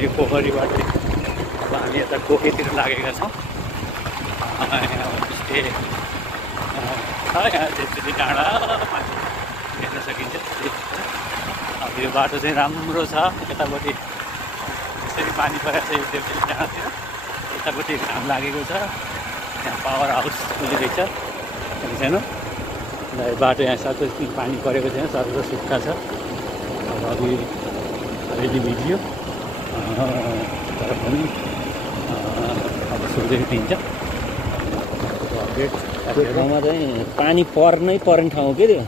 यो पोखरीबाट अब हामी यता कोखेतिर लागेका छौँ। यहाँ होमस्टे छ, यहाँ त्यति डाँडा हेर्न सकिन्छ। अब यो बाटो चाहिँ राम्रो छ। यतापट्टि यसरी पानी परेको छ यो देउसी डाँडातिर, यतापट्टि घाम लागेको छ। यहाँ पावर हाउस खोलिरहेछ सानो। बाटो यहाँ साथै पानी परेको छैन, सर्वत्र सुक्खा छ। अब अलिअलि भिडियो तर पनि अब सोधेको दिन्छ अपडेट। त्यो ठाउँमा चाहिँ पानी पर्नै पर्ने ठाउँ के त्यो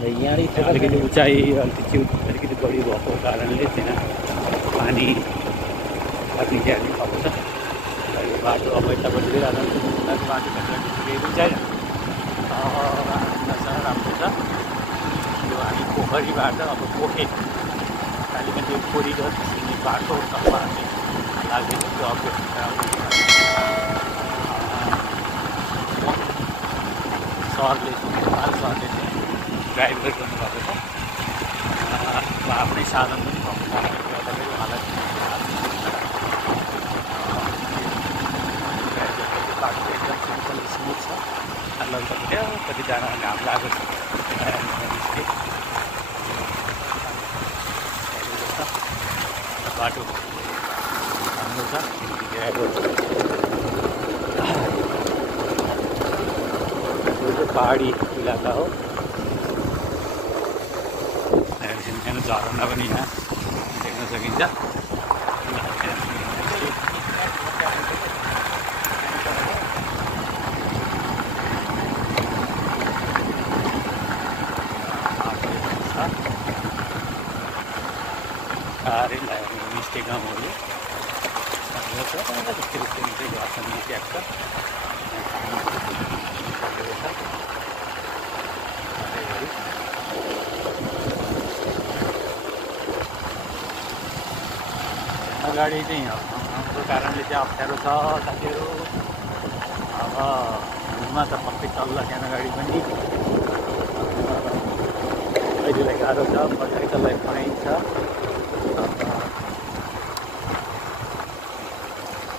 यहाँनिर अलिकति उचाइ अलिकति बढी भएको कारणले त्यहाँ पानी पर्ने जाने भएको छ। यो बाटो अब यतापट्टि बाटो पुगेको छैन, राम्रो छ। यो हामी पोखरीबाट अब पोखे कालीगञ्ज यो कोरिडोर छिर्ने बाटोसम्म हामी लाग्दैछ। त्यो अपडेट सरले नेपाल सरले चाहिँ ड्राइभ गरिरहनु भएको छ। आफ्नै साधन पनि भएको कारणले गर्दाखेरि उहाँलाई बाटो एकदम सिम्पल स्मुथ छ। लगभग कतिजना घाम लागेको छ बाटो राम्रो छ। पहाडी इलाका हो। सानो झरना पनि यहाँ देख्न सकिन्छ। साह्रै मिस्टेक गाउँहरू अगाडि चाहिँ हाम्रो कारणले चाहिँ अप्ठ्यारो छ साथीहरू। अब हिउँदमा त पक्कै चल्ला सानो गाडी पनि, अहिलेलाई गाह्रो छ। मोटरसाइकललाई पाइन्छ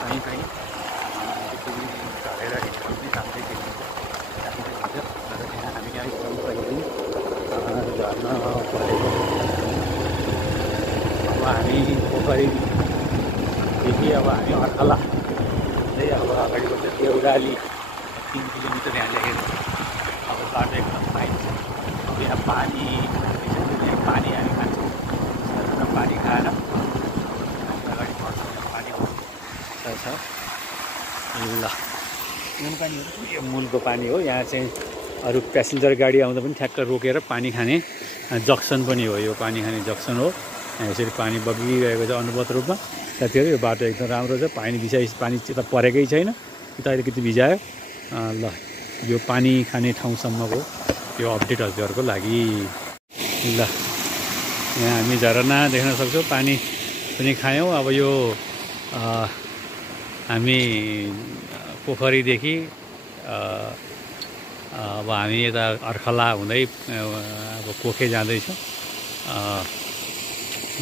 कहीँ कहीँ झरेर हिँड्नु पनि राम्रै देखिन्छ, राम्रै हुन्छ। तर त्यहाँ हामी आइपुग्नु पऱ्यो भने झर्न परेको। अब हामी पोखरीदेखि अब हामी अर्खला चाहिँ अब अगाडि बढ्छ। देउराली 3 किलोमिटर यहाँ ल्याएको। अब बाटो एकदम फाइन छ। अब यहाँ पानी हामी खान्छौँ। पानी खाएर अगाडि बढ्छौँ। पानी छ ल, यो मूलको पानी हो। यहाँ चाहिँ अरू प्यासेन्जर गाडी आउँदा पनि ठ्याक्क रोकेर पानी खाने जक्सन पनि हो। यो पानी खाने जक्सन हो। यहाँ यसरी पानी बगिरहेको छ अनुभूत रूपमा। साथीहरू यो बाटो एकदम राम्रो छ। पानी यता परेकै छैन, यता अलिकति भिजायो। ल, यो पानी खाने ठाउँसम्मको यो अपडेट हजुरहरूको लागि। ल, यहाँ हामी झरना देख्न सक्छौँ, पानी पनि खायौँ। अब यो हामी पोखरीदेखि अब हामी यता अर्खला हुँदै अब कोखे जाँदैछौँ।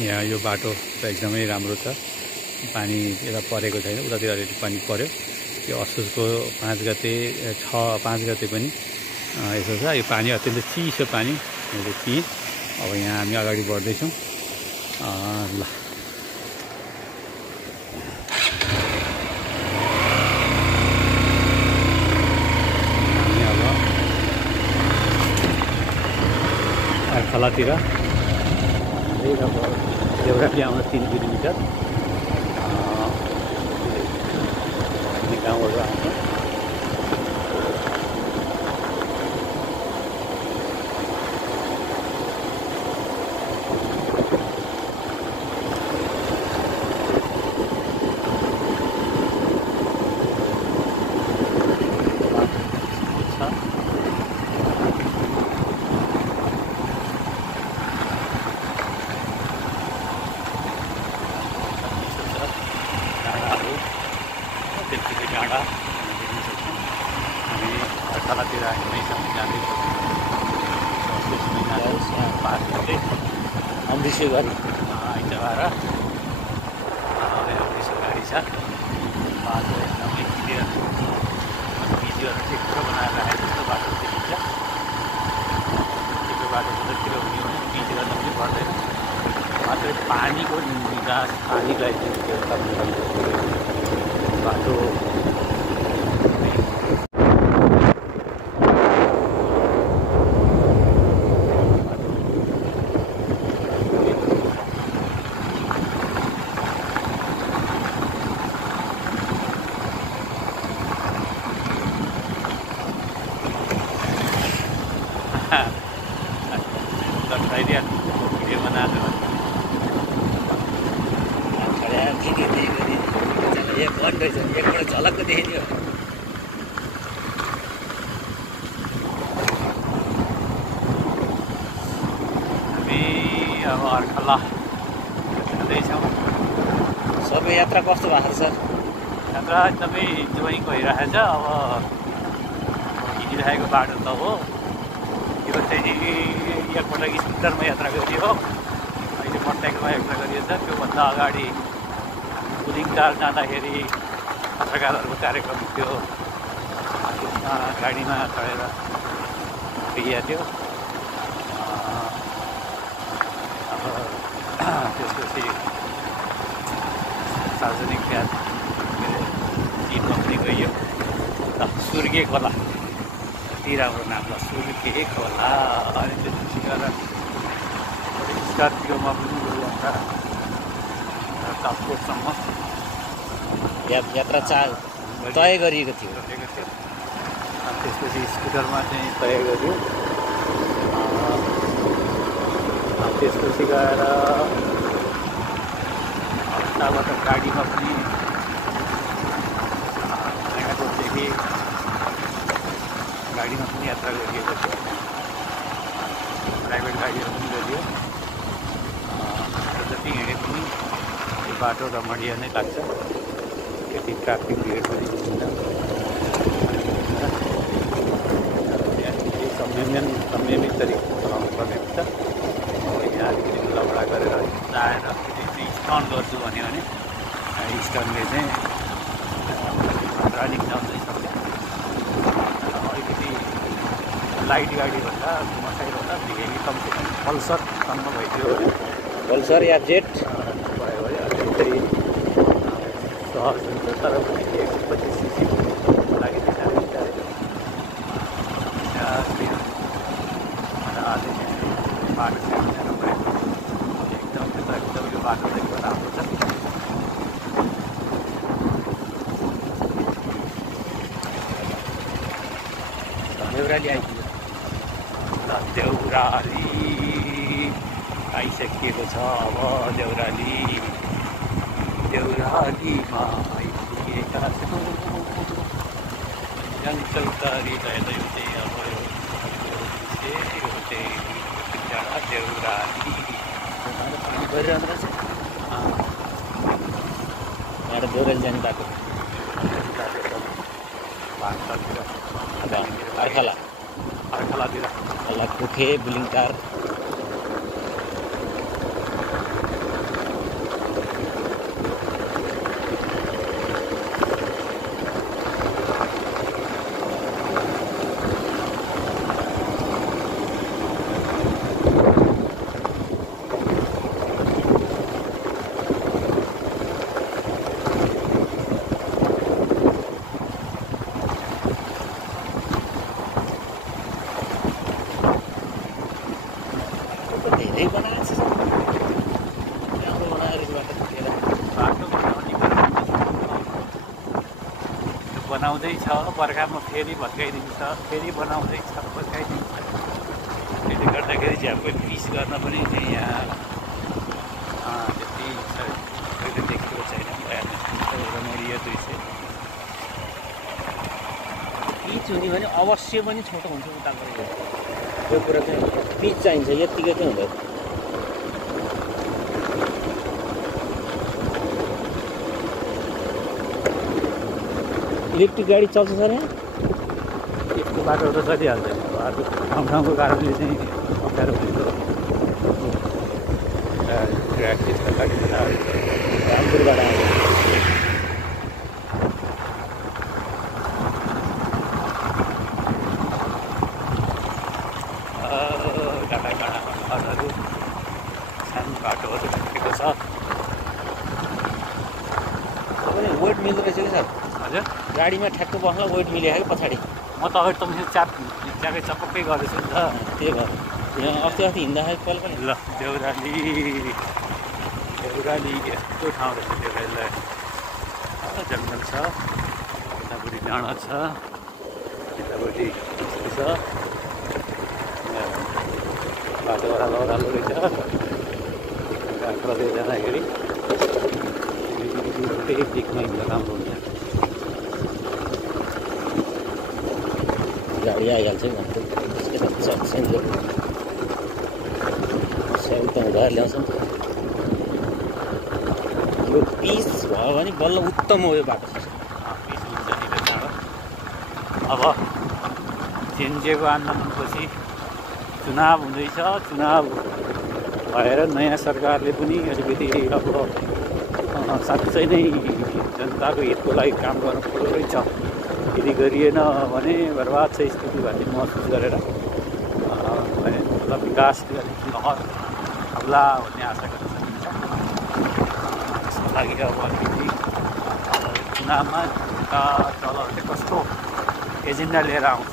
यहाँ यो बाटो त एकदमै राम्रो छ। पानी यता परेको छैन, उतातिर अलिअलि पानी पऱ्यो। यो असोजको 5 गते पनि यसो छ। यो पानी अत्यन्त चिसो पानी मैले पिएँ। अब यहाँ हामी अगाडि बढ्दैछौँ। ल, हामी अब अर्खलातिर देउराली आउन 3 किलोमिटर गाउँहरू आउँछ। डाँडा देख्न सक्छौँ। हामी अर्खलातिर हिँड्दैछौँ, जाँदैछौँ। पास गर्दै अमृतसर आइतबार छ। बाटो एकदमै क्लियर, भिडियोहरू ठिक्क बनाएर राखेको जस्तो बाटो देखिन्छ। त्यो बाटो सजिलो हुने हो भने बिच गर्न पनि पर्दैन। मात्रै पानीको निकास, पानीलाई चाहिँ व्यवस्थापन गर्नु बाटो भिडियो बनाएर एकपल्ट झलक्क देखिदियो। हामी अब अर्खला जाँदैछौँ। सबै यात्रा कस्तो भएको छ सर? यात्रा एकदमै इन्जोइङ भइरहेछ। अब हिँडिरहेको बाटो त हो, यो चाहिँ एकपल्ट स्कुटरमा यात्रा गरियो, अहिले मोटरसाइकलमा यात्रा गरिएछ। त्योभन्दा अगाडि बुलिङटार जाँदाखेरि पत्रकारहरूको कार्यक्रम थियो, त्यसमा गाडीमा चढेर गइएको थियो। अब त्यसपछि सार्वजनिक गीतमा पनि गइयो। सुर्गे खोला, कति राम्रो नाम ल, सुर्गे खोला। अनि त्यसपछि गएर स्कर्पियोमा पनि गयो अन्त ताजपुरसम्म यात्रा तय गरिएको थियो। त्यसपछि स्कुटरमा चाहिँ तय गर्यो। त्यसपछि गएर उताबाट गाडीमा पनि नयाँकोटदेखि गाडीमा पनि यात्रा गरिएको थियो। प्राइभेट गाडीहरू पनि गरियो। जति हिँडे पनि यो बाटो रमणीय नै लाग्छ, त्यति ट्राफिक भिड पनि हुँदैन। संयमित तरिकाले चलाउनु पर्ने हुन्छ। अब यहाँ अलिकति लफडा गरेर आएर फेरि स्टर्न गर्छु भन्यो भने स्टर्नले चाहिँ रनिङ जाँदै सक्छ। अलिकति लाइट गाडीभन्दा मोटरसाइकलभन्दा धेरै कमसेकम पल्सरसम्म भइदियो भने, पल्सर या जेट भयो भने अलिकति सहज हुन्छ। तर पनि 125 सीसीको लागि चाहिँ साह्रै गाह्रो बाटो चाहिँ एकदम यो बाटो चाहिँ एकदम राम्रो छ। देउराली आइपुग्यो। देउराली आइसकिएको छ। अब देउरालीमा आइपुगेका छौँ। जङ्गलकारी चाहिँ अब देउराली गरिरहँदो रहेछ। यहाँ देउराली जाने बाटो अर्खलातिर कुखे बुलिङटार धेरै बनाएको छ। राम्रो बनाएर बाटो बनाउँदैछ। बर्खामा फेरि भत्काइदिन्छ, फेरि बनाउँदैछ, भत्काइदिन्छ। त्यसले गर्दाखेरि चाहिँ अब पिस गर्न पनि चाहिँ यहाँ त्यति अहिले देखेको छैन। रमणीय दृश्य। पिच हुने भने अवश्य पनि छोटो हुन्छ उताबाट। यो कुरा चाहिँ पिच चाहिन्छ, यत्तिकै चाहिँ हुँदैन। इलेक्ट्रिक गाडी चल्छ सर यहाँ? यस्तो बाटोहरू त चलिहाल्दैन। बाटो ठाउँको कारणले चाहिँ अप्ठ्यारो हुन्छ। रामपुरबाट आयो। वेट मिल्दो रहेछ कि सर हजुर गाडीमा ठ्याक्क बस्दा वेट मिलेको कि पछाडि म त अगाडि तपाईँसँग च्याकै चपक्कै गरेछु नि त त्यही भएर यहाँ अस्ति हिँड्दाखेरि कल पनि ल देउराली यस्तो ठाउँ रहेछ देउराली जङ्गल छ यतापट्टि डाँडा छ यतापट्टि यस्तो छ बाटो ओह्रालो रहेछ क्रदै जाँदाखेरि त्यही दिकमा हिँड्दा राम्रो हुन्छ गाडी आइहाल्छ है भन्छु त घर ल्याउँछौँ यो पिस भयो भने बल्ल उत्तम हो यो बाटो पिस हुन्छ नि चाँडो अब जेएनजेको आन्दोलनपछि चुनाव हुँदैछ चुनाव भएर नयाँ सरकारले पनि अलिकति अब साँच्चै नै जनताको हितको लागि काम गर्नु पर्दो रहेछ यदि गरिएन भने बर्बाद छ स्थिति भन्ने महसुस गरेर मतलब विकास लहर आउला भन्ने आशा गर्न सकिन्छ त्यसको लागि अब अलिकति चुनावमा दलहरूले कस्तो एजेन्डा लिएर आउँछ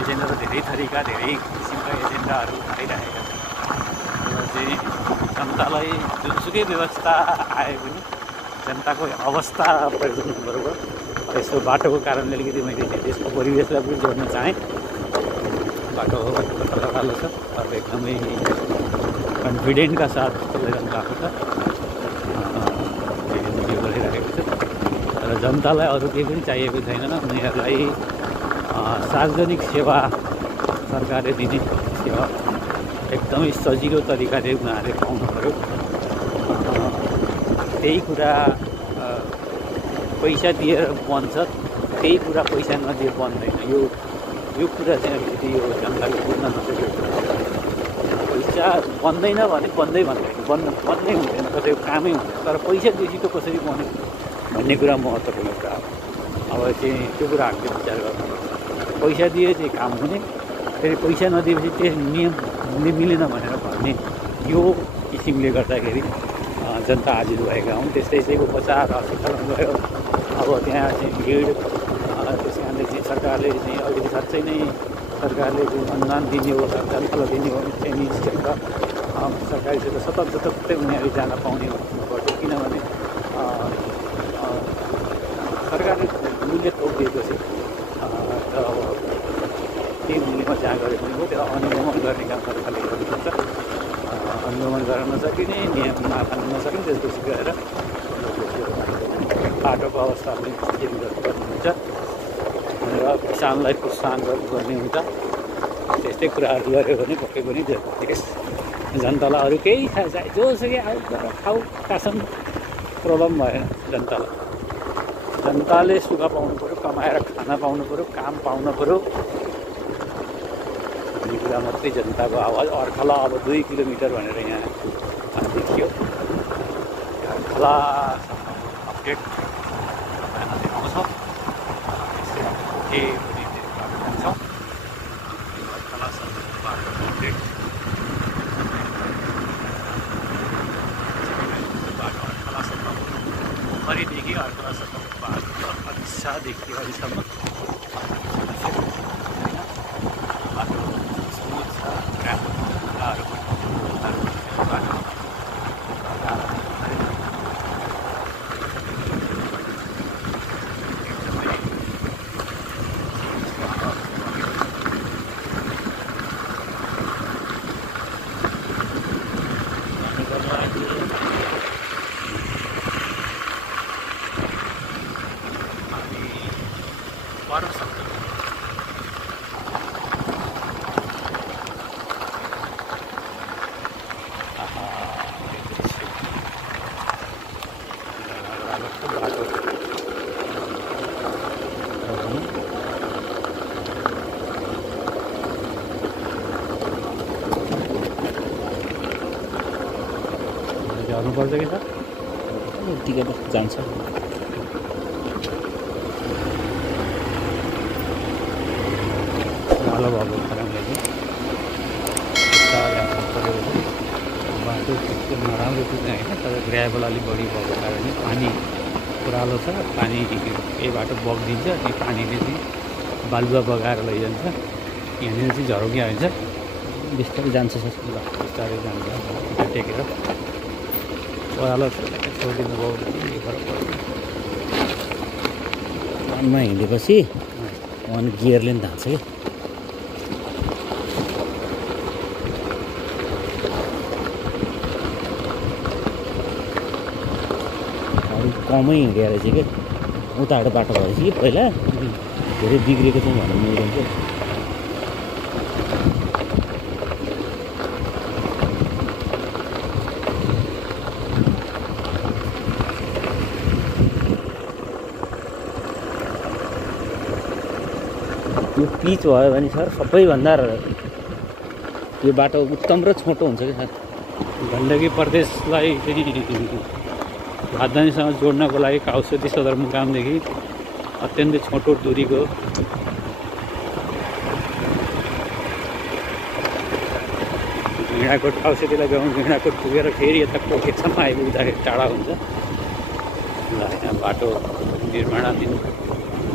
एजेन्डा त धेरै थरीका धेरै किसिमका एजेन्डाहरू आइरहेका छन् र चाहिँ जनतालाई जुनसुकै व्यवस्था आए पनि जनताको अवस्था परिवर्तनबाट यसो बाटोको कारणले अलिकति मैले त्यसको परिवेशलाई पनि जोड्न चाहेँ बाटो ओह्रालो छ अब एकदमै कन्फिडेन्टका साथ चलाइरहनु भएको छ भिडियो गरिरहेको छ र जनतालाई अरू केही पनि चाहिएको छैन उनीहरूलाई सार्वजनिक सेवा सरकारले दिने सेवा एकदमै सजिलो तरिकाले उनीहरूले पाउनु पऱ्यो त्यही कुरा पैसा दिएर बन्छ त्यही कुरा पैसा नदिए बन्दैन यो कुरा चाहिँ अलिकति यो जनताले बुझ्न नसकेको पैसा बन्दैन भने बन्दै भन्दैन बन्नै हुँदैन कसैको कामै हुँदैन तर पैसा बेसी त कसरी बन्यो भन्ने कुरा महत्त्वपूर्ण कुरा हो अब चाहिँ त्यो कुरा हामीले विचार गर्नुपर्छ पैसा दिए चाहिँ काम हुने फेरि पैसा नदिएपछि त्यो नियम हुने मिलेन भनेर भन्ने यो किसिमले गर्दाखेरि जनता आजिज भएका हुन् त्यस्तै चाहिँ उपचार अस्पतालमा गयो अब त्यहाँ चाहिँ भिड त्यस कारणले चाहिँ सरकारले चाहिँ अलिकति साँच्चै नै सरकारले जुन अनुदान दिने हो जनतालाई दिने हो त्यही क्षेत्र सरकारी क्षेत्र सततै उनीहरू जान पाउने हुनुपर्छ किनभने सरकारले मूल्य तोकिदिएपछि र अब त्यही मूल्यमा जहाँ गरे पनि हो त्यो अनुगमन गर्ने काम सरकारले गर्नुपर्छ अनुगमन गर्न नसकिने नियममा मान्न नसकिने त्यसपछि गएर बाटोको अवस्था पनि चेन्ज गर्नुहुन्छ र किसानलाई प्रोत्साहन गर्ने हुन्छ त्यस्तै कुराहरू गऱ्यो भने पक्कै पनि जनतालाई अरू केही थाहा छ जोसुकै आऊ खाऊ शासन प्रब्लम भएन जनताले सुख पाउनु पऱ्यो कमाएर खाना पाउनु पऱ्यो काम पाउनु पऱ्यो भन्ने कुरा मात्रै जनताको आवाज अर्खला अब 2 किलोमिटर भनेर यहाँ देखियो अर्खला अपडेट आउँछ के हुन्छ अपडेट पोखरीदेखि अर्कलासम्मको बाटो अनिसादेखि अहिलेसम्म बाटो स्मुथ छ ग्रामहरू बाटो पर्छ कि सर टिकट जान्छ उकालो भएको कारणले चाहिँ बाटो त्यस्तो नराम्रो पुग्ने होइन तर ग्राभल अलिक बढी भएको कारणले पानी ओह्रालो छ, पानी यही बाटो बगिदिन्छ, ती पानीले चाहिँ बालुवा बगाएर लैजान्छ। यहाँनिर चाहिँ झरोकिया हुन्छ, बिस्तारै जान्छ सर। ल बिस्तारै जान्छ खुट्टा टेकेर। ओह्रालो छोडिदिनु भयो भने फरक पर्छ। वानमा हिँडेपछि वान गियरले पनि धान्छ कि। कमै हिँडेर रहेछ कि उताबाट बाटो भएछ कि पहिला धेरै बिग्रेको चाहिँ भनेर मिल्दैन। यो पिच भयो भने सर सबैभन्दा यो बाटो उत्तम र छोटो हुन्छ कि सर। गण्डकी प्रदेशलाई चाहिँ राजधानीसँग जोड्नको लागि काउसदी सदरमुकामदेखि अत्यन्तै छोटो दूरीको घिँडाकोट काउसदीलाई गयौँ, घिँडाकोट पुगेर फेरि यता कोखेतसम्म आइपुग्दाखेरि टाढा हुन्छ। ल यहाँ बाटो निर्माणाधीन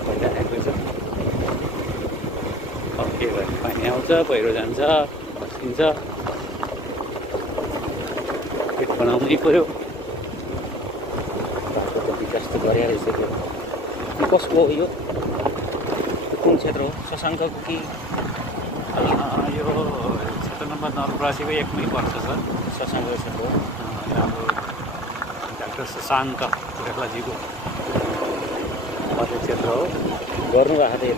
भइरहेको छ। के गर्ने, पानी आउँछ, पहिरो जान्छ, भस्किन्छ, फिट बनाउनै पऱ्यो। बाटोको विकास त गरे रहेछ यो कसको हो? यो कुन क्षेत्र हो? शशाङ्कको कि यो क्षेत्र नम्बर नवलपरासीको 1 मै पर्छ सर। शशाङ्कको क्षेत्र हो। हाम्रो डाक्टर शशाङ्क कोइरालाजीको मध्य क्षेत्र हो। गर्नुभएको थियो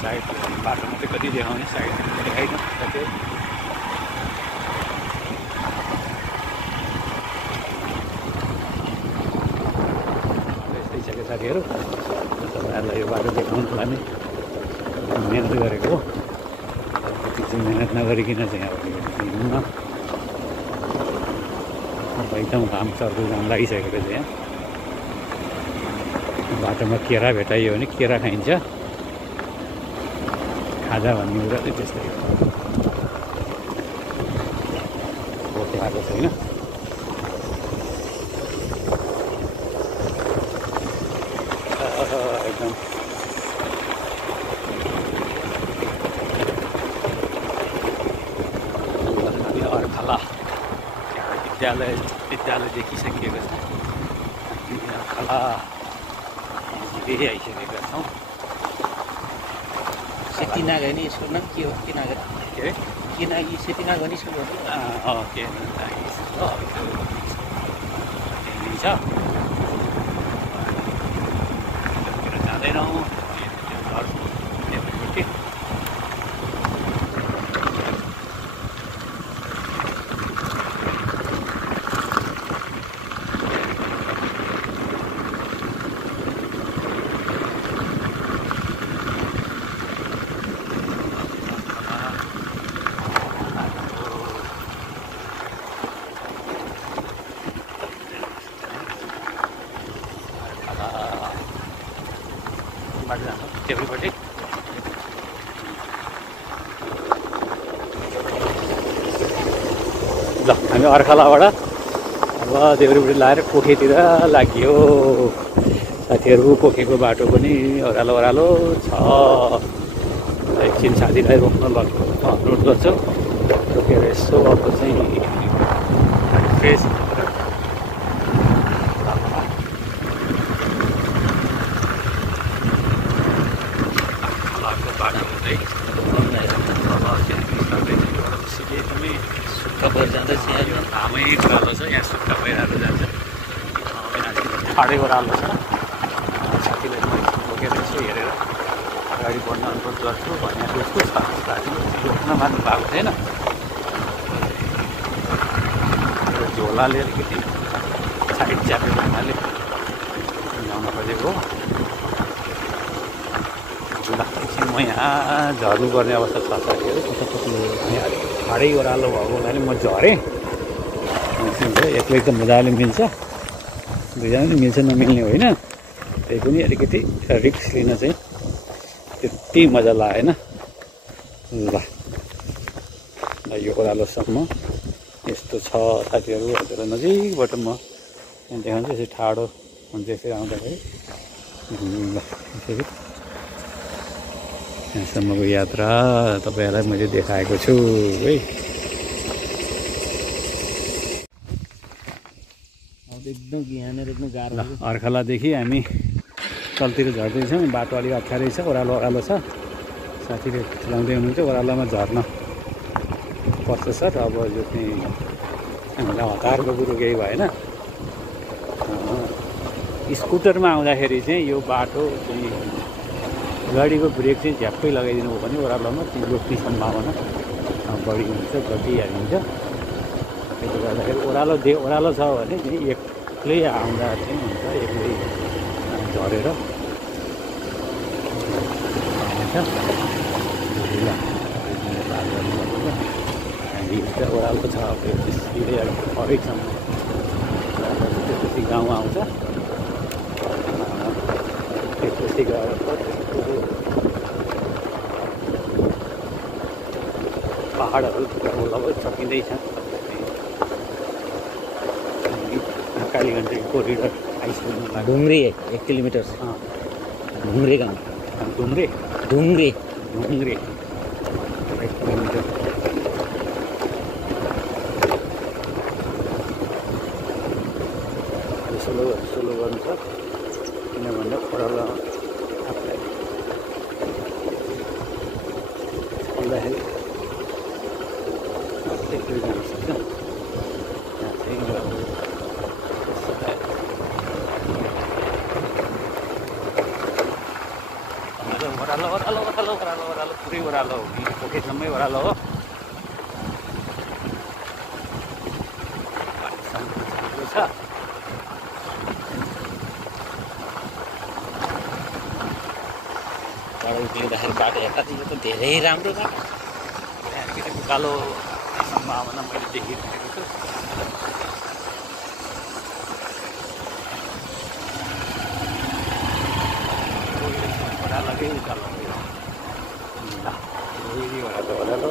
साइड बाटो मात्रै कति देखाउने, साइड देखाइन त्यो। यस्तै छ कि साथीहरू, तपाईँहरूलाई यो बाटो देखाउनुको लागि मिहिनेत गरेको हो। त्यति चाहिँ मिहिनेत नगरिकन चाहिँ अब हिँड्नु न। अब एकदम घाम चर्को घाम लागिसकेको छ यहाँ। बाटोमा केरा भेटाइयो भने केरा खाइन्छ, खाजा भन्ने कुरा चाहिँ त्यस्तै हो। भोटेको छैन। एकदम अर्खला विद्यालय देखिसकिएको छ। अर्खला धेरै आइसकेका छौँ। सेती नागनी स्कुल नाम के हो? के नागर के अरे के नागी सेती नागनी स्कुल हो? के छ जाँदैनौँ। देब्रेपट्टि ल हामी अर्खलाबाट अब देब्रेपट्टि लाएर पोखेतिर लाग्यो साथीहरू। पोखेको बाटो पनि ओह्रालो ओह्रालो छ। एकछिन साथीलाई रोक्न अनुरोध गर्छु। रोकेर यसो अब चाहिँ फ्रेस बाटो हुँदै एकदमै सुक्खा भएर जाँदैछ यहाँ। घामै ओह्रालो छ, यहाँ सुक्खा भइरहेको जान्छ। ठाडै ओह्रालो छ। साथीलाई म बोकेर यसो हेरेर अगाडि बढ्न अनुरोध गर्छु भने जस्तो छ। साथी रोक्न मान्नु भएको छैन। झोलाले अलिकति साइड च्यापेको हुनाले ल्याउन खोजेको हो। एकछिन म यहाँ झर्नुपर्ने अवस्था छ साथीहरू। ठाडै ओह्रालो भएको हुनाले म झरेँ। एक्लै त मजाले मिल्छ, दुईजना मिल्छ नमिल्ने होइन। त्यही पनि अलिकति रिक्स लिन चाहिँ त्यति मजा लागेन। ल यो ओह्रालोसम्म यस्तो छ साथीहरू। हजुरलाई नजिकबाट म यहाँ देखाउँछु। यसरी ठाडो हुन्छ यसरी आउँदाखेरि यसरी यहाँसम्मको यात्रा तपाईँहरूलाई मैले देखाएको छु है। एकदम यहाँनिर एकदम गाह्रो ल अर्खलादेखि हामी तलतिर झर्दैछौँ। बाटो अलिक अप्ठ्यारै छ, ओह्रालो ओह्रालो छ। साथीले चलाउँदै हुनुहुन्छ। ओह्रालोमा झर्न पर्छ सर। अब यो चाहिँ हामीलाई हतारको कुरो केही भएन। स्कुटरमा आउँदाखेरि चाहिँ यो बाटो चाहिँ गाडीको ब्रेक चाहिँ झ्याप्पै लगाइदिनु हो भने ओह्रालोमा चाहिँ रोक्ने सम्भावना बढी हुन्छ, घटिहालिन्छ। त्यसले गर्दाखेरि ओह्रालो छ भने चाहिँ एक्लै आउँदा चाहिँ हुन्छ, एक्लै झरेर आउँछ। ओह्रालो छ सिधै अलिक हरेकसम्म त्यसपछि गाउँ आउँछ। त्यसपछि गएर पाहाडहरू लगभग सकिँदैछ। कालीगण्डकी कोरिडोर आइसक्नु लाग्यो। ढुङ्ग्रे 1 किलोमिटर ढुङ्ग्रे गाउँ। ढुङ्ग्रे 1 किलोमिटर। सोलो गर्नु छ किनभने ओह्रालो आफूलाई चल्दाखेरि एक्लै जान सक्छ। यहाँ चाहिँ ओह्रालो पुरै ओह्रालो हो कि पोखेसम्मै ओह्रालो हो। छ उक्लिँदाखेरि बाटो यतातिर त धेरै राम्रो बाटो। त्यहाँदेखि उकालो सम्भावना मैले देखिरहेको छु। ओह्रालोकै उकालो ओह्रालो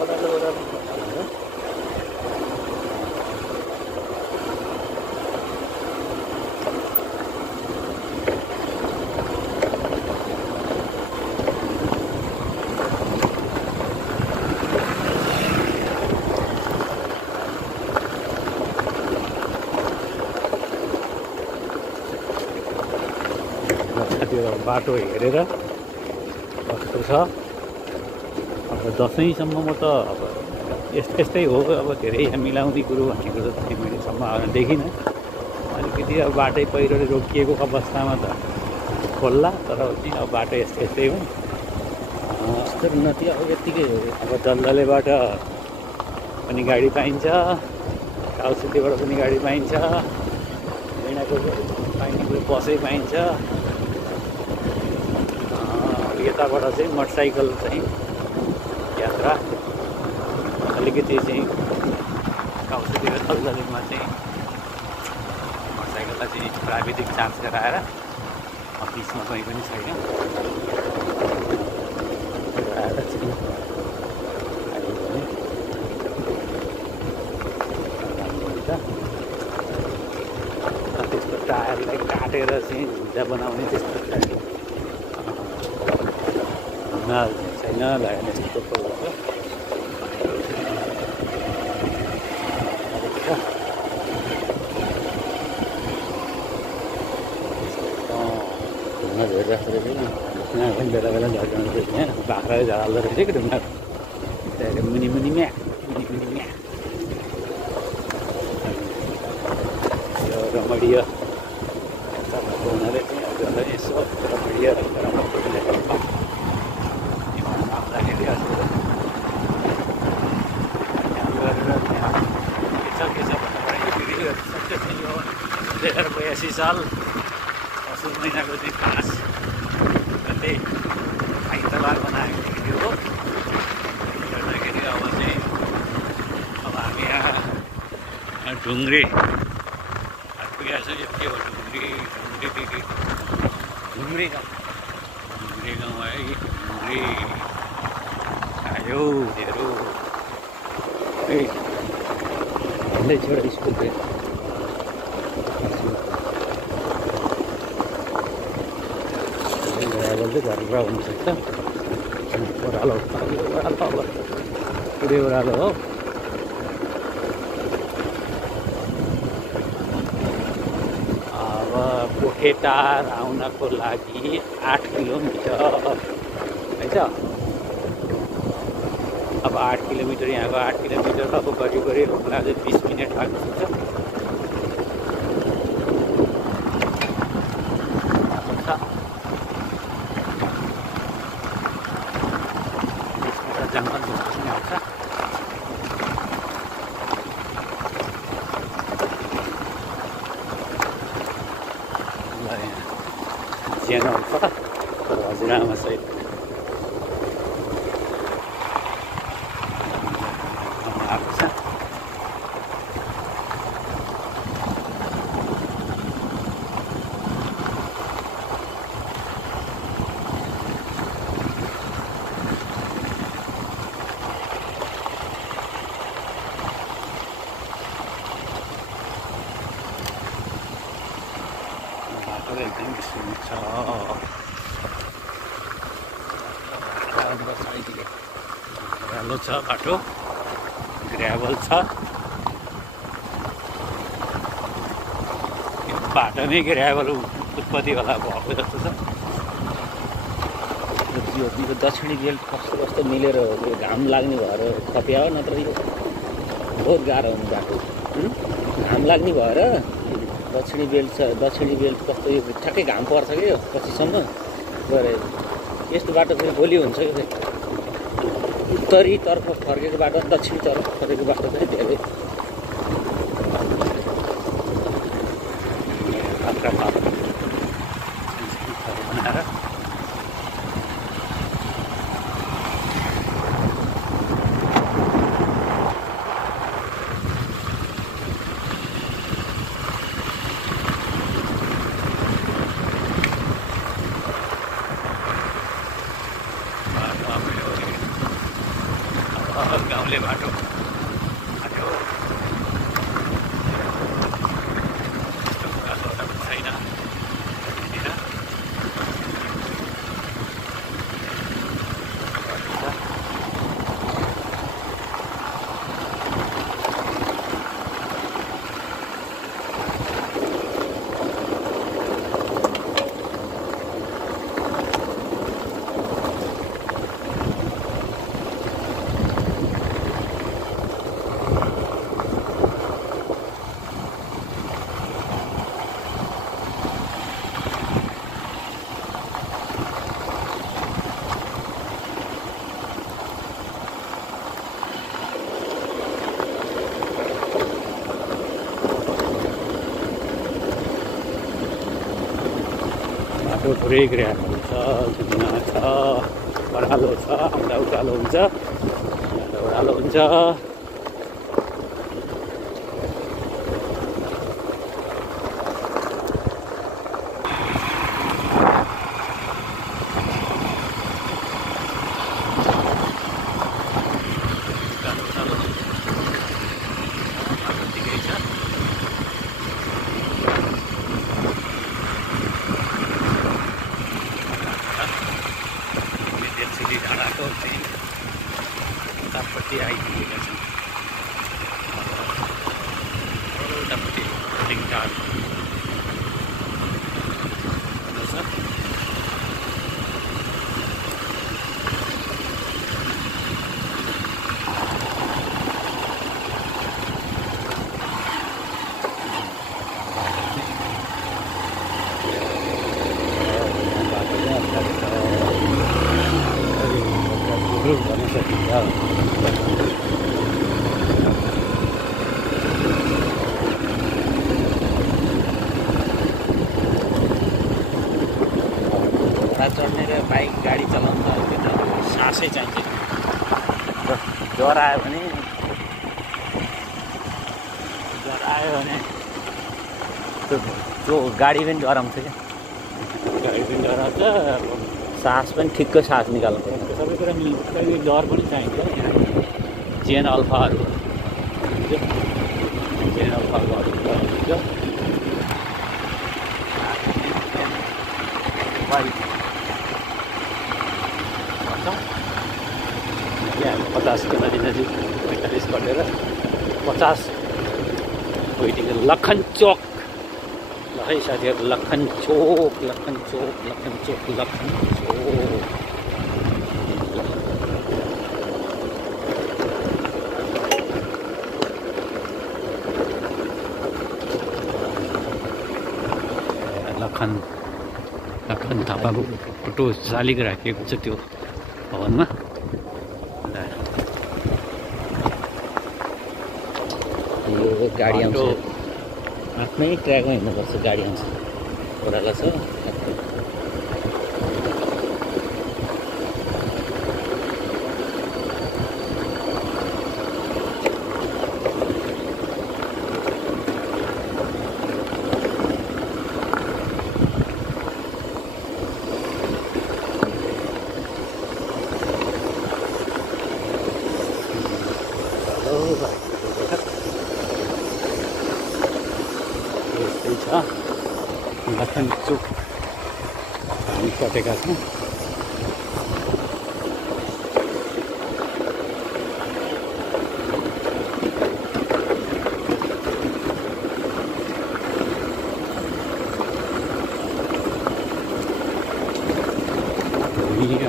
बाटो हेरेर कस्तो छ। अब दसैँसम्म म त अब यस्तै हो। अब धेरै मिलाउने कुरो भन्ने कुरो चाहिँ मैले सम्भावना देखिनँ। अलिकति अब बाटै पहिरोले रोकिएको अवस्थामा त खोल्ला, तर चाहिँ अब बाटो यस्तै हो। उन्नति अब यत्तिकै हो। अब दलदलेबाट पनि गाडी पाइन्छ, कालसिटीबाट पनि गाडी पाइन्छ, भेडाको पाइने कुरो बसै पाइन्छ। यताबाट चाहिँ मोटरसाइकल चाहिँ यात्रा अलिकति चाहिँ काउसीतिर दलदलेमा चाहिँ मोटरसाइकललाई चाहिँ प्राविधिक जाँच गराएर बिचमा कहीँ पनि छैन गराएर चाहिँ आयो भने राम्रो हुन्छ। त्यसको टायरलाई काटेर चाहिँ झुन्जा बनाउने त्यस्तो छैन लागेन यस्तो पर्छ। ढुङ्गा झरिरहेको रहेछ नि, यहाँ पनि बेला बेला झर्काउँछ। यहाँ बाख्राले झराल्दो रहेछ कि ढुङ्गा त्यहाँदेखि मुनि म्या यो रमणीय हुनाले चाहिँ हजुरलाई यसो रमणीय आउँदाखेरि हजुर यहाँ गरेर त्यहाँ के छ भन्दा यो फेरि सक्सेस नै हो। 2082 साल असोज महिनाको चाहिँ 5 गते आइतबार बनाएको थियो हो। गर्दाखेरि अब चाहिँ अब हामी यहाँ ढुङ्ग्रे पुगेको छ। यो के हो ढुङ्ग्रे गाउँ आयो कि ढुङ्ग्रे आयो हेरो भन्दै थियो एउटा स्कुल थियो घरबाट हुनसक्छ ओह्रालो पुरै ओह्रालो हो अब पोखेटार आउनको लागि 8 किलोमिटर है त अब 8 किलोमिटर यहाँको 8 किलोमिटर अब गरी हुनुलाई चाहिँ 20 मिनट लाग्छ जङ्गल जस्तो आउँछ ज्यानो आउँछ हजुरआमा सहित आएको छ एकदम सुन छ राम्रो छ बाटो ग्राभल छ यो बाटो नै ग्राभल उत्पत्ति होला भएको जस्तो छ यो दक्षिणी बेल्ट कस्तो मिलेर घाम लाग्ने भएर खप्या हो नत्र यो बहुत गाह्रो हुने बाटो घाम लाग्ने भएर दक्षिणी बेल्ट कस्तो यो ठ्याक्कै घाम पर्छ कि पछिसम्म गएर यस्तो बाटो फेरि भोलि हुन्छ कि फेरि उत्तरीतर्फ फर्केको बाटो दक्षिणतर्फ फर्केको बाटो चाहिँ धेरै बनाएर गाउँले बाटो छैन बाटो पुरै ग्राभल छ धुना छ ओह्रालो छ आउँदा उकालो हुन्छ ओह्रालो हुन्छ डाँडाको चाहिँ उतापट्टि आइपुगेका छन् उतापट्टि टिङटार भन्न सकिन्छ चढ्ने र बाइक गाडी चलाउँदा सासै चाहिन्छ ज्वरो आयो भने त्यो गाडी पनि डराउँछ क्या गाडी पनि डराउँछ सास पनि ठिक्क सास निकाल्नु पर्छ सबै कुरा मिल्नु डर पनि चाहिन्छ जिएन अल्फाहरू हुन्थ्यो जेनरल घरहरू हुन्थ्यो भन्छौँ 50 नजिक 45 घटेर 50 वेटिङ लखन चोक ल है साथीहरू लखन चोक लखन थापाको फोटो चालिक राखिएको छ त्यो भवनमा यो गाडी आउँछ आफ्नै ट्र्याकमा हिँड्नुपर्छ गाडी आउँछ ओह्रालो छ लखन चोक हामी कटेका छौँ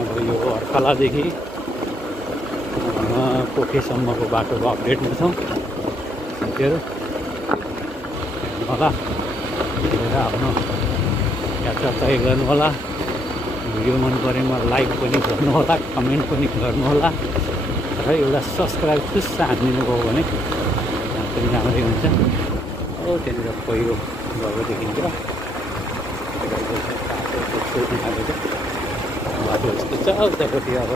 अब यो अर्खलादेखि पोखेसम्मको बाटोको अपडेटमा छौँ साथीहरू होला आफ्नो यात्रा तय गर्नुहोला भिडियो मन परेमा लाइक पनि गर्नुहोला कमेन्ट पनि गर्नुहोला र एउटा सब्सक्राइब खुस हानिदिनु भयो भने पनि राम्रै हुन्छ हो त्यहाँनिर पहिरो गएको देखिन्छ बाटो यस्तो छ उतापट्टि अब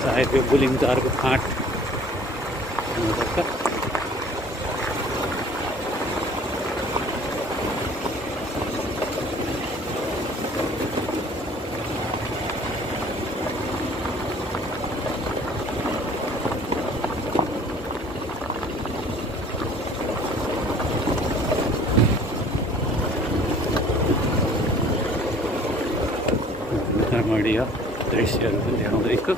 सायद यो बुलिङटारको फाँट हुनसक्छ रमणीय दृश्यहरू पनि देखाउँदैछु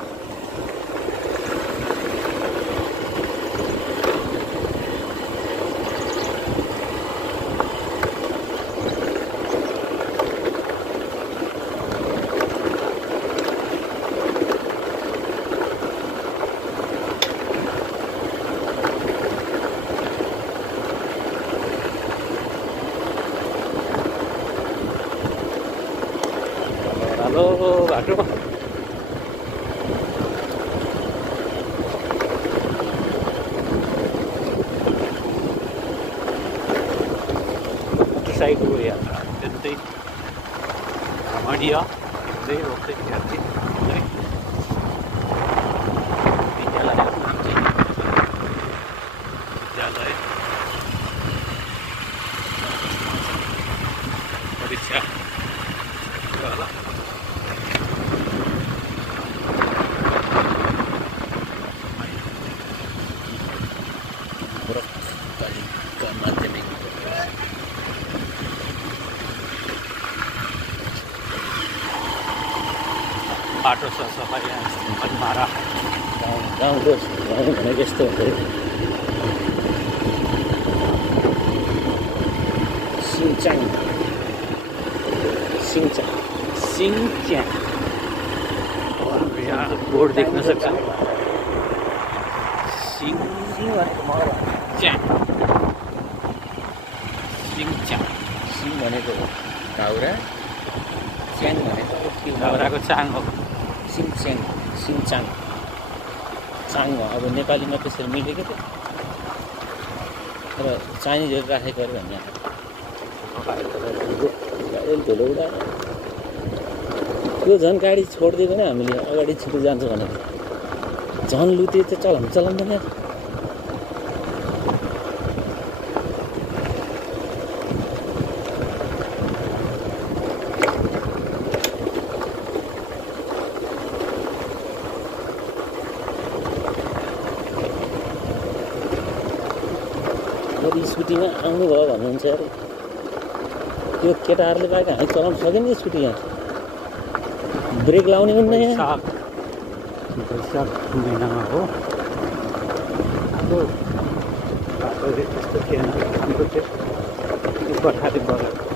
हेलो बाटो मोटरसाइकलको यात्रा अत्यन्तै रमणीय हिँड्दै रोक्दै हेर्दै विद्यालयको नाम चाहिँ विद्यालय परीक्षा होला बाटो सरसफाइ मारा गाउँको गाउँ भनेको यस्तो हुन्छ सिङच्याङ यहाँ बोर्ड देख्न सक्छ सिङ भनेको दाउरा च्याङ भनेको दाउराको चाङ हो सिङच्याङ चाङ हो अब नेपालीमा त्यसरी मिलेको थियो तर चाइनिजहरू राखेको अरे भन्ने धुलो उडाएर त्यो झन् गाडी छोडिदियो भने हामीले अगाडि छिटो जान्छ भनेको झन् लुते त चलाउँ भने फेरि स्कुटीमा आउनुभयो भन्नुहुन्छ अरे त्यो केटाहरूले बाहेक हामी चलाउन सक्यो नि स्कुटी यहाँ ब्रेक लाउने हुन्न यहाँ वैशाख महिनामा हो हाम्रो बाटो त्यस्तो थिएन हाम्रो त्यो बर्खाले बगाएको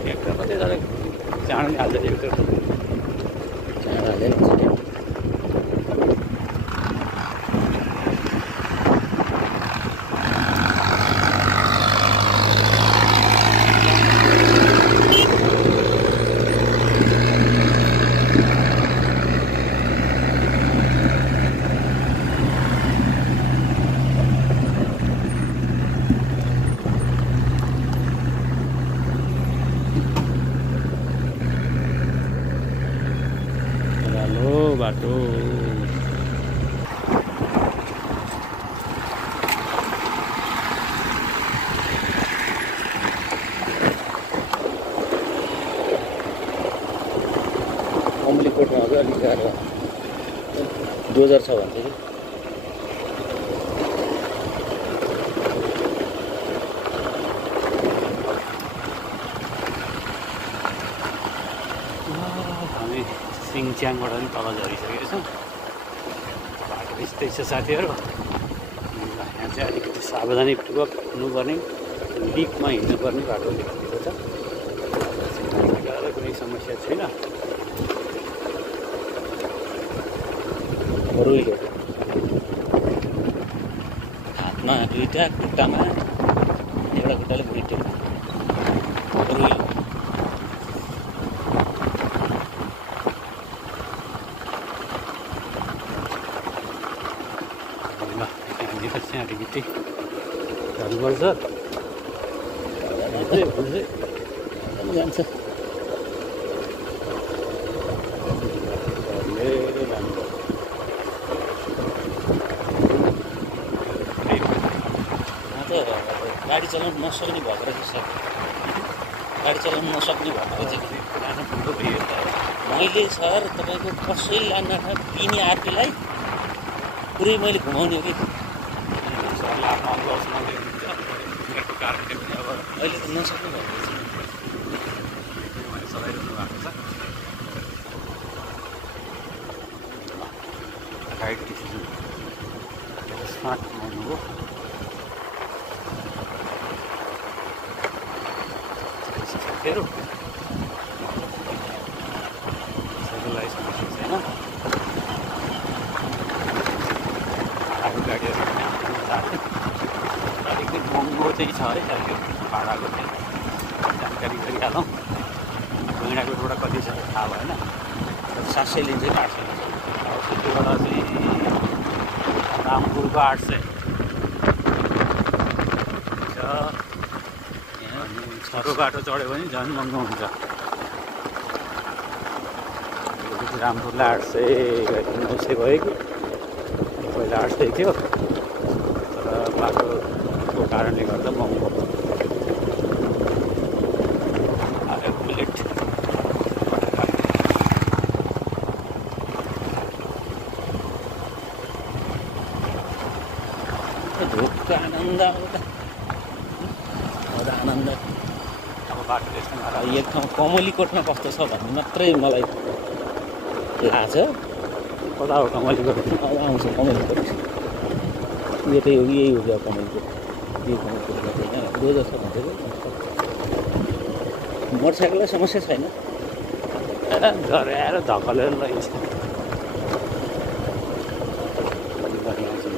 ट्र्याक्टर मात्रै जाँदा चाँडो नि हाल्छ ट्र्याक्टर चाँडो हालेर बाटो अम्बलीकोटमा अझ अलिक गाह्रो डोजर छ भन्छ कि हामी सिङच्याङबाट पनि तल झरिसकेको छौँ बाटो यस्तै छ साथीहरू यहाँ चाहिँ अलिकति सावधानीपूर्वक हुनुपर्ने लिकमा हिँड्नुपर्ने बाटो लेखिएको छ कुनै समस्या छैन रोइलो हातमा दुईवटा खुट्टामा एउटा खुट्टाले भुइँ टेक्नु रोइलो चाहिँ अलिकति जानुपर्छ जान्छ गाडी चलाउन नसक्ने भएको रहेछ सर गाडी चलाउन नसक्ने भएको चाहिँ मैले सर तपाईँको कसै लान्न दिने आरपीलाई पुरै मैले घुमाउने हो कि अहिले त नसक्नु भएको चलाइरहनु भएको छ राइट डिसिजन स्मार्ट बनाउनु हो साथीहरू साइकललाई समस्या छैन आफ्नो गाडीहरू अलिकति महँगो चाहिँ छ है त्यो भाडाको चाहिँ जानकारी गरिहालौँ गैँडाकोटबाट कति छ थाहा भएन 700 लिन्छ 800 लिन्छ त्योबाट चाहिँ रामपुरको 800 छ छोटो बाटो चढ्यो भने झन् महँगो हुन्छ रामपुरलाई 800 900 भयो कि पहिला 800 थियो तर बाटोको कारणले गर्दा महँगो बुलेट धोकको आनन्द आनन्द अब बाटो त्यसमा एक ठाउँ कमलीकोटमा कस्तो छ भन्ने मात्रै मलाई लाग्छ कता हो कमलीकोट अब आउँछ कमलीकोट यो त यही हो क्या कमलीकोट यो कमलीकोटमा चाहिँ यहाँ रोजा छ भन्छ कि मोटरसाइकललाई समस्या छैन झऱ्याएर धकलेर लैन्छ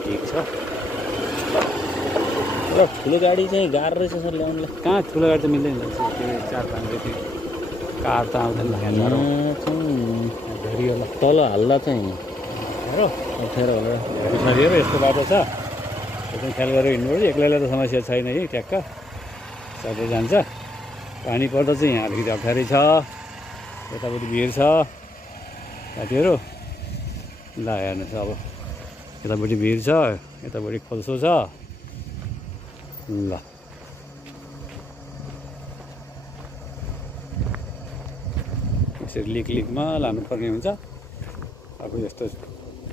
ठिक छ तर ठुलो गाडी चाहिँ गाह्रो रहेछ सर ल्याउनुलाई। कहाँ ठुलो गाडी त मिल्दैन त्यो 4-5 रेती कार त आउँदैन यहाँ झरो धेरै होला तल हाल्दा चाहिँ हेरो अप्ठ्यारो होला। पछाडि हेर यस्तो बाटो छ एकदम ख्याल गरेर हिँड्नुपर्छ। एक्लैलाई त समस्या छैन है ट्याक्क सबै जान्छ। पानी पर्दा चाहिँ यहाँ अलिकति अप्ठ्यारै छ। यतापट्टि भिड छ साथीहरू ल हेर्नुहोस् अब यतापट्टि भिड छ यतापट्टि खोल्सो छ ल यसरी लिकमा लानुपर्ने हुन्छ। अब यस्तो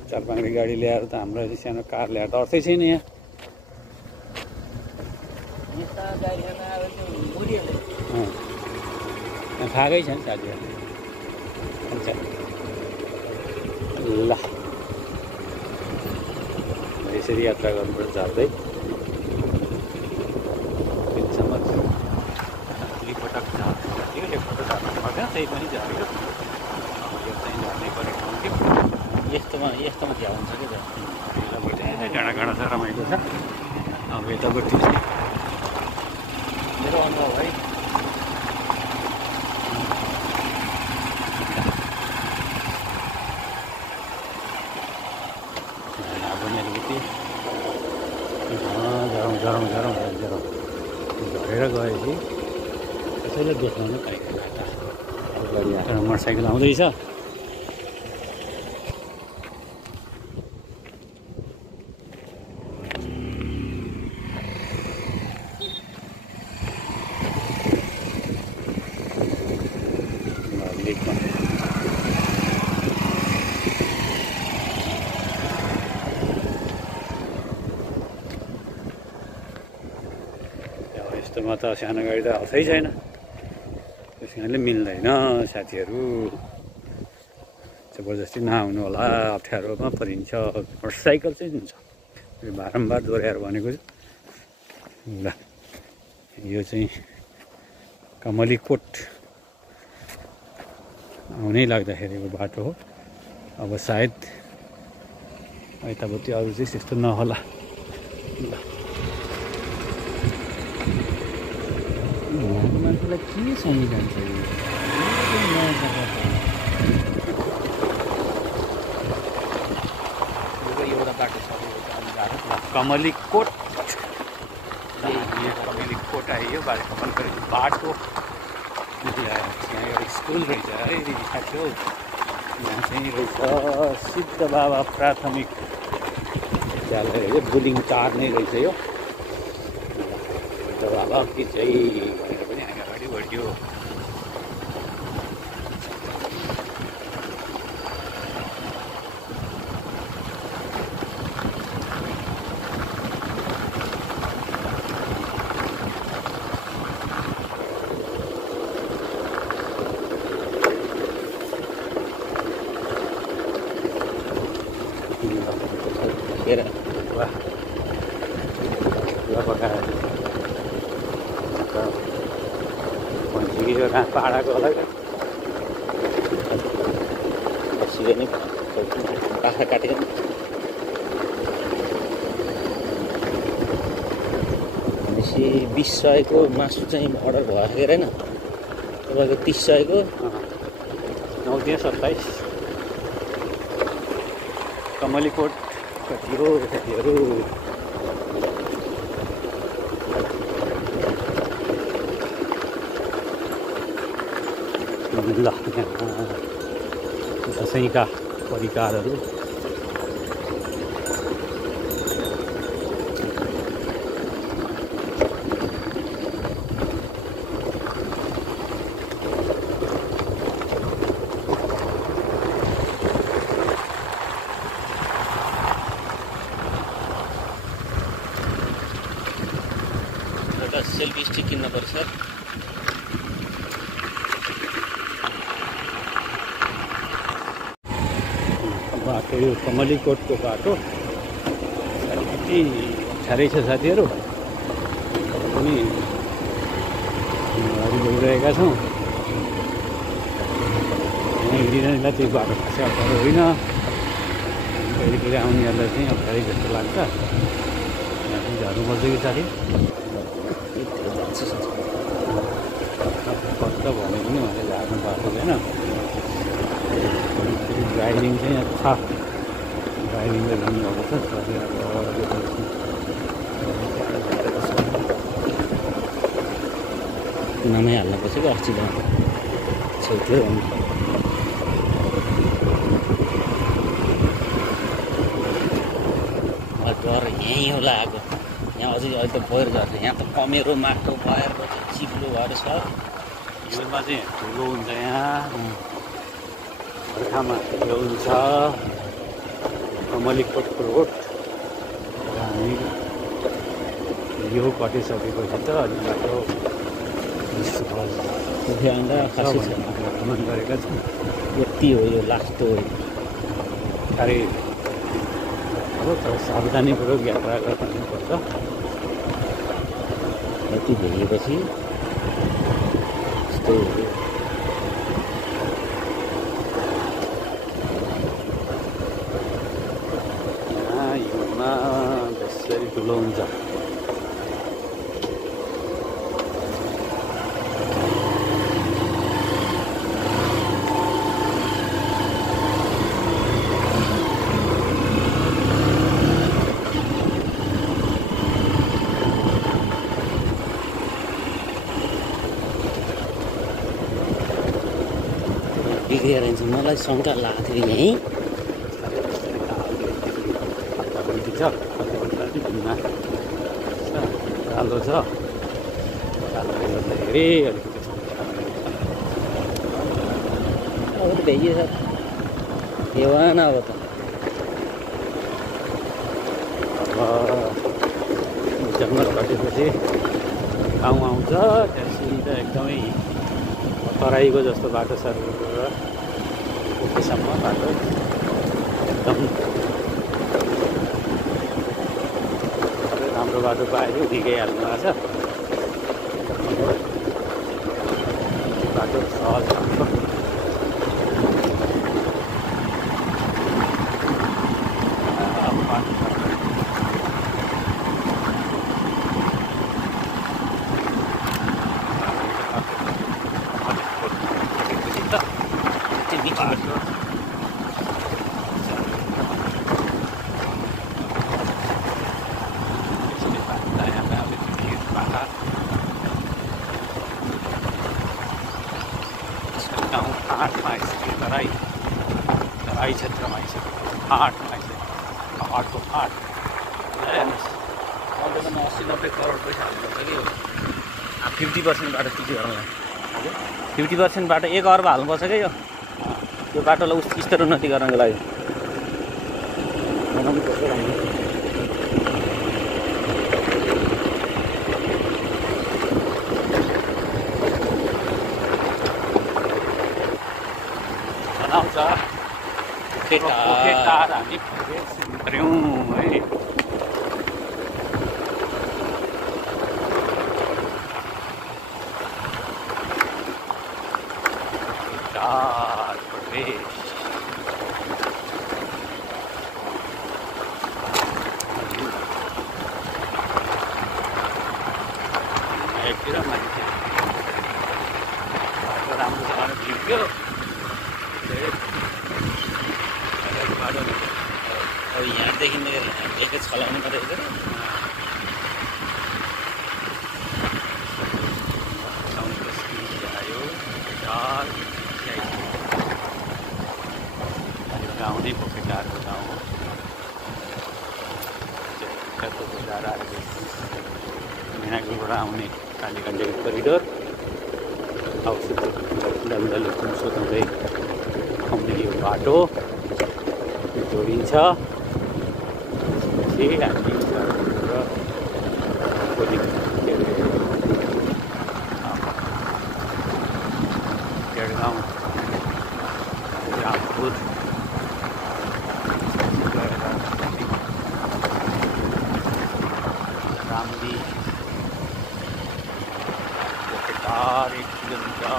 4-5 गाडी ल्याएर त हाम्रो सानो कार ल्याएर त अर्थै छैन यहाँ। खाएकै छ नि साथीहरू हुन्छ ल यसरी यात्रा गर्नुपर्छ झर्दै दिनसम्म एकपटक झर्थ्यो एकपटक झर्नु पर्दैन त्यही पनि झऱ्यो। यो चाहिँ झर्ने गरेको हुन्थ्यो यस्तोमा झ्याउ हुन्छ कि यतापट्टि डाँडा काँडा छ रमाइलो छ। अब यतापट्टि चाहिँ मेरो अनुभव है झरौँ झरेर गएपछि कसैले देख्दैन कहीँ मोटरसाइकल आउँदैछ। लेकमा यस्तोमा त सानो गाडी त आउँछै छैन त्यस कारणले मिल्दैन साथीहरू। जबरजस्ती नआउनु होला अप्ठ्यारोमा परिन्छ। मोटरसाइकल चाहिँ हुन्छ बारम्बार दोहोऱ्याएर भनेको छु ल। यो चाहिँ कमलीकोट आउनै लाग्दाखेरिको बाटो हो। अब सायद यतापट्टि अरू चाहिँ त्यस्तो नहोला ल। मान्छेलाई के चाहिन्छ एउटा बाटो छ कमलीकोट कमलीकोट आइयो बाटो यहाँ एउटा स्कुल रहेछ है साथी हो। यहाँ चाहिँ रहेछ सिद्ध बाबा प्राथमिक विद्यालय रहेछ बुलिङ 4 नै रहेछ यो सिद्ध बाबा कि चाहिँ भनेर पनि हामी अगाडि बढ्यो। पाडाको होला सिधै नै बाख्रा काटेर भनेपछि 20 सयको मासु चाहिँ अर्डर भयो के होइन तपाईँको 30 सयको 9-27 कमलीकोट कति हो साथीहरू। ल दसैँका परिकारहरू एउटा सेल्फी स्टिक किन्न पर्छ। बाटो यो कमलीकोटको बाटो अलिकति अप्ठ्यारै छ साथीहरू। पनि अगाडि गइरहेका छौँ हिँडिरहनेलाई त्यो बाटो खासै अप्ठ्यारो होइन। कहिले कहिले आउनेहरूलाई चाहिँ अप्ठ्यारै जस्तो लाग्छ। यहाँ झार्नुपर्छ कि साथी पक्क भने पनि उहाँले झार्नु भएको छैन ड्राइभिङ चाहिँ यहाँ छ ड्राइभिङले जानुभएको छ कुनामै हाल्न खोजेको अस्ति छेउतिर डर यहीँ होला आएको यहाँ अझै अहिले त पहिरो झर्छ यहाँ त कमेरो माटो भएर चिप्लो भएर छ हिलमा चाहिँ ठुलो हुन्छ यहाँ बर्खामा ठुलो हुन्छ कमलीकोटको रोड हामी यो कटिसकेपछि त अलि बाटो खासै छ भ्रमण गरेका छौँ यति हो यो लास्ट हो साह्रै तर सावधानीपूर्वक यात्रा गर्नुपर्छ यति भइएपछि यस्तो यहाँ हिउँमा बेसरी ठुलो हुन्छ बिग्रिएर जान्छ मलाई शङ्का लागेको थियो यहीँ कालो छ कालोले गर्दा धेरै अलिकति अब त भइएछ देवान अब त जङ्गल कटेपछि गाउँ आउँछ त्यसरी त एकदमै तराईको जस्तो बाटो छ त्यसम्म बाटो एकदम राम्रो बाटो पायो निकाइहाल्नु भएको छ बाटो सहज राम्रो तराई क्षेत्रमा आइसक्यो फाँटमा आइसक्यो फाँटको फाँट 80-90 करोड पैसा हाल्नुपर्छ कि 50% बाटो चिठी गरौँला 50% बाटो 1 अर्ब हाल्नुपर्छ क्या यो बाटोलाई स्तर उन्नति गर्नको लागि बनाउँछ पोखेटार हामी गऱ्यौँ है एकतिर मान्छे राम्रोसँग झिक्यो अब यहाँदेखि एकै छलाउनु पऱ्यो आयो गाउँ नै पोखेटारको गाउँ हो पोखेटार आएको मिनाकुलबाट आउने कालीगण्डकी करिडोर औषध दलदल सोधाउँदै आउने यो बाटो जोडिन्छ त्यसपछि हामी केडगाउँ रामपुर रामदी पोखेटार 1 किलोमिटर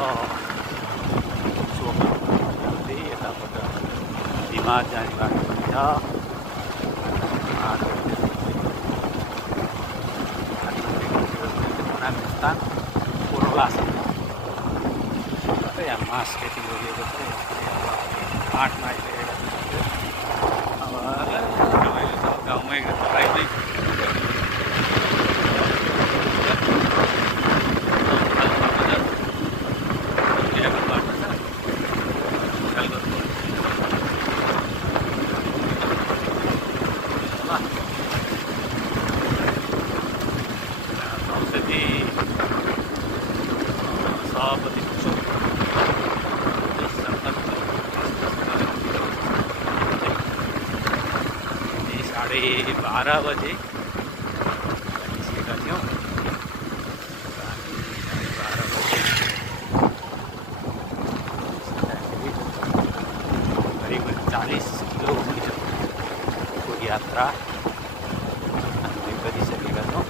यताबाट हिमाल जाने बाटो पनि छ स्थान कोरोलासम्म मात्रै यहाँ मास खेती गरिएको छ। आठमा आइसकेका छौँ। अब रमाइलो छ, गाउँमै रमाइलो सभापति 12:30 बजे निस्केका थियौँ। 12 बजे करिब 40 किलोमिटरको यात्रा हामीले गरिसकेका छौँ।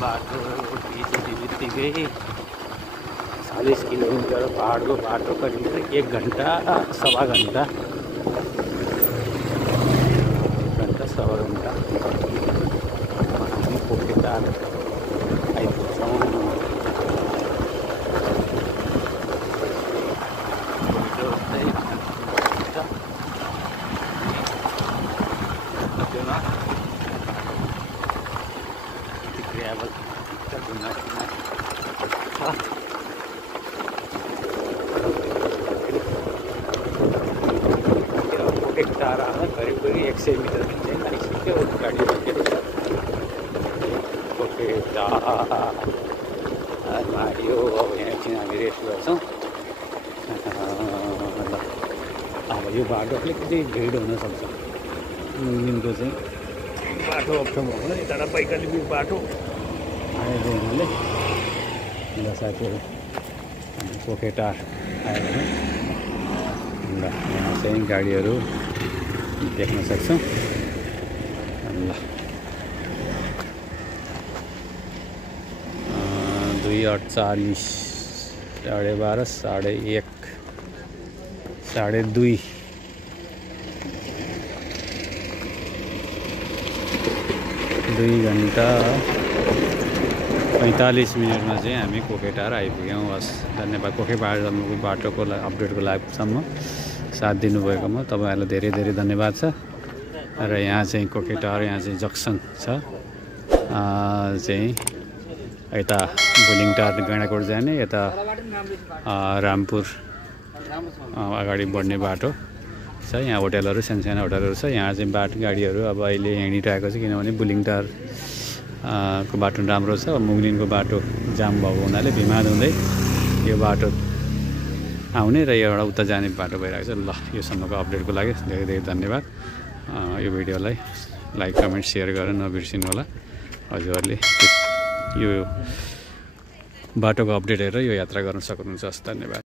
बाटो बित्तिकै 40 किलोमिटर पहाडको बाटो करिब 1 घन्टा सवा घन्टा सवा घन्टा हामी कोकेटार आइपुग्छौँ। टाढामा करिब 100 मिटर चाहिँ आइसक्यो गाडी राखेर। कोकेटारमा यो अब यहाँ एकछिन हामी रेस्ट गर्छौँ। ल अब यो बाटो अलिकति भिड हुनसक्छ। दिनको चाहिँ बाटो अप्ठ्यारो भएको नि तर वैकल्पिक बाटो आएको हुनाले ल साथीहरू कोकेटार आयो भने ल यहाँ चाहिँ गाडीहरू देख्न सक्छौँ। ल 2:48 12:30 1:30 2:30 2 घन्टा 45 मिनटमा चाहिँ हामी कोकेटार आइपुग्यौँ। हस् धन्यवाद कोकेटारसम्मको बाटोको अपडेटको लागिसम्म साथ दिनुभएकोमा तपाईँहरूलाई धेरै धेरै धन्यवाद छ। र यहाँ चाहिँ कोकेटार यहाँ चाहिँ जक्सन छ चाहिँ यता बुलिङटार गैँडाकोट जाने यता रामपुर अगाडि बढ्ने बाटो छ। यहाँ होटलहरू सानो होटलहरू छ। यहाँ चाहिँ गाडीहरू अब अहिले हिँडिरहेको छ किनभने बुलिङटार को बाटो राम्रो छ। मुगलिनको बाटो जाम भएको हुनाले भिमाद हुँदै यो बाटो आउने र एउटा उता जाने बाटो भइरहेको छ। ल यो सम्मको अपडेटको लागि धेरै धेरै धन्यवाद। यो भिडियोलाई लाइक कमेन्ट सेयर गरेर नबिर्सिनु होला। हजुरहरूले यो बाटोको अपडेट हेरेर यो यात्रा गर्न सक्नुहुन्छ। धन्यवाद।